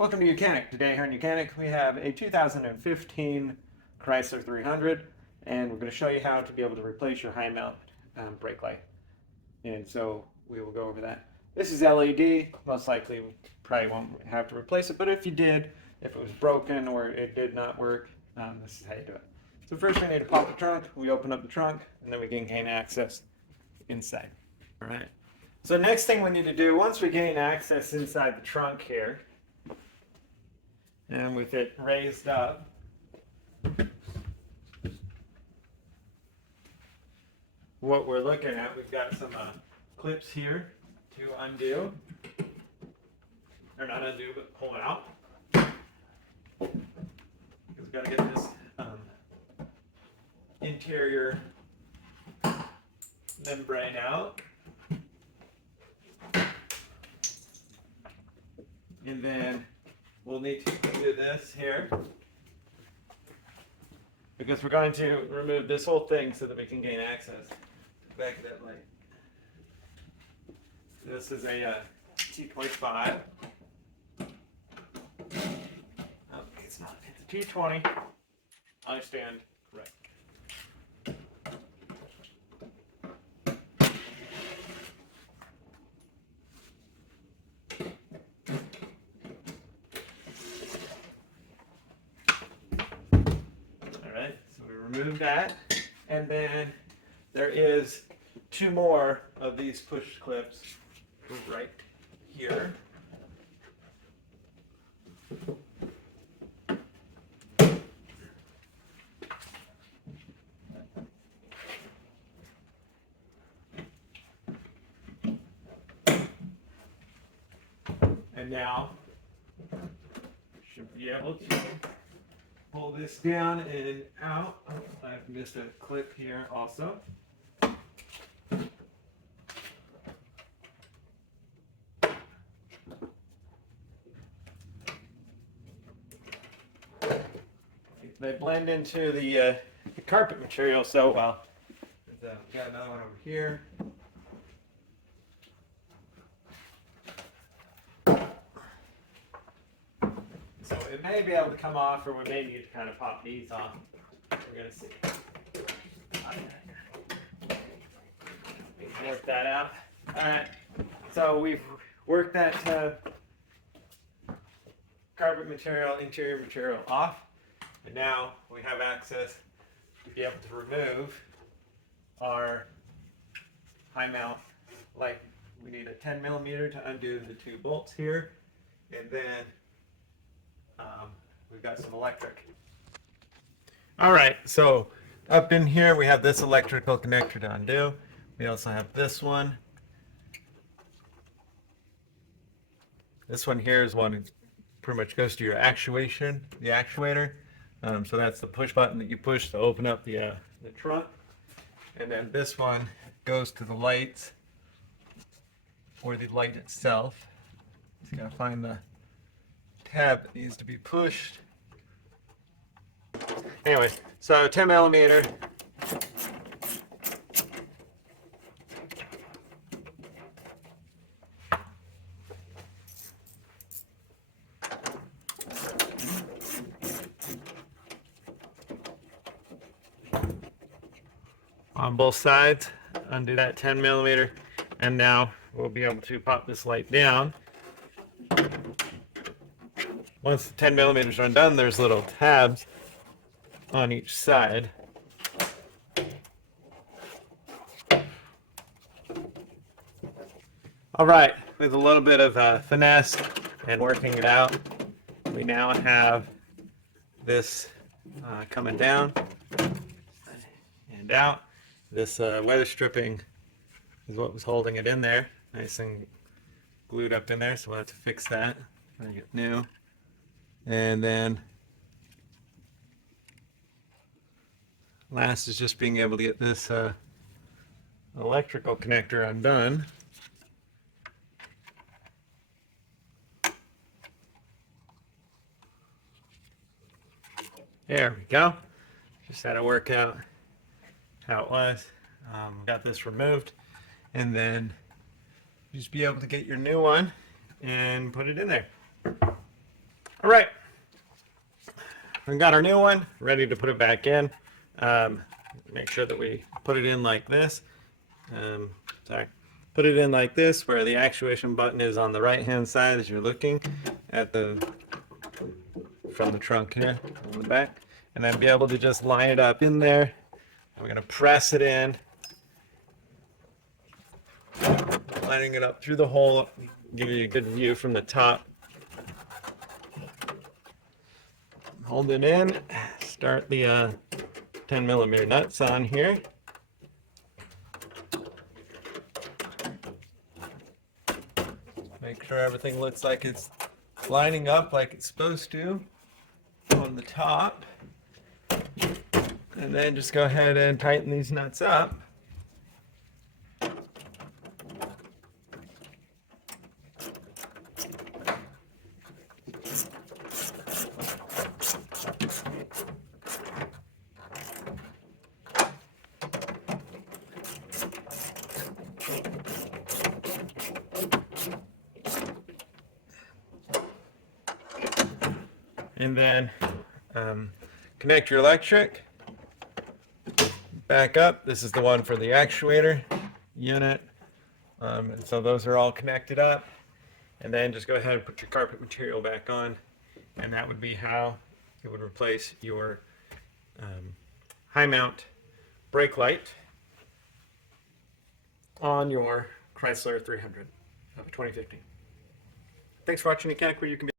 Welcome to Mechanic. Today here in Mechanic we have a 2015 Chrysler 300 and we're going to show you how to be able to replace your high mount brake light. And so we will go over that. This is LED. Most likely we probably won't have to replace it, but if you did, if it was broken or it did not work, this is how you do it. So first we need to pop the trunk. We open up the trunk and then we can gain access inside. All right. So next thing we need to do, once we gain access inside the trunk here, and with it raised up, what we're looking at, we've got some clips here to undo, or not undo, but pull out. Because we've got to get this interior membrane out. And then we'll need to do this here because we're going to remove this whole thing so that we can gain access to the back of that light. This is a T25. Oh, it's not. It's a T20. I stand correct. Remove that, and then there is two more of these push clips right here. And now should be able to pull this down and out. Oh, I've missed a clip here also. They blend into the carpet material so well. We've got another one over here. So it may be able to come off, or we may need to kind of pop these off. We're going to see. Work that out. All right. So we've worked that carpet material, interior material off, and now we have access to be able to remove our high mount light. We need a 10mm to undo the two bolts here, and then we've got some electric. All right, so up in here we have this electrical connector to undo. We also have this one. This one here is one that pretty much goes to your actuation, the actuator. So that's the push button that you push to open up the trunk. And then this one goes to the lights, or the light itself. So you gotta find the tab that needs to be pushed. Anyway, so 10mm. On both sides, undo that 10mm, and now we'll be able to pop this light down. Once the 10mm are undone, there's little tabs on each side. All right, with a little bit of finesse and working it out, we now have this coming down and out. This weather stripping is what was holding it in there, nice and glued up in there, so we'll have to fix that. Try to get new. And then last is just being able to get this electrical connector undone. There we go. Just had to work out how it was. Got this removed, and then just be able to get your new one and put it in there. All right, we got our new one ready to put it back in. Make sure that we put it in like this. Put it in like this, where the actuation button is on the right hand side as you're looking at from the trunk here on the back, and then be able to just line it up in there. And we're going to press it in, lining it up through the hole, give you a good view from the top. Hold it in, start the 10mm nuts on here. Make sure everything looks like it's lining up like it's supposed to on the top. And then just go ahead and tighten these nuts up. And then connect your electric back up. This is the one for the actuator unit. And so those are all connected up. And then just go ahead and put your carpet material back on. And that would be how it would replace your high mount brake light on your Chrysler 300 of 2015. Thanks for watching Mechanic, where you can be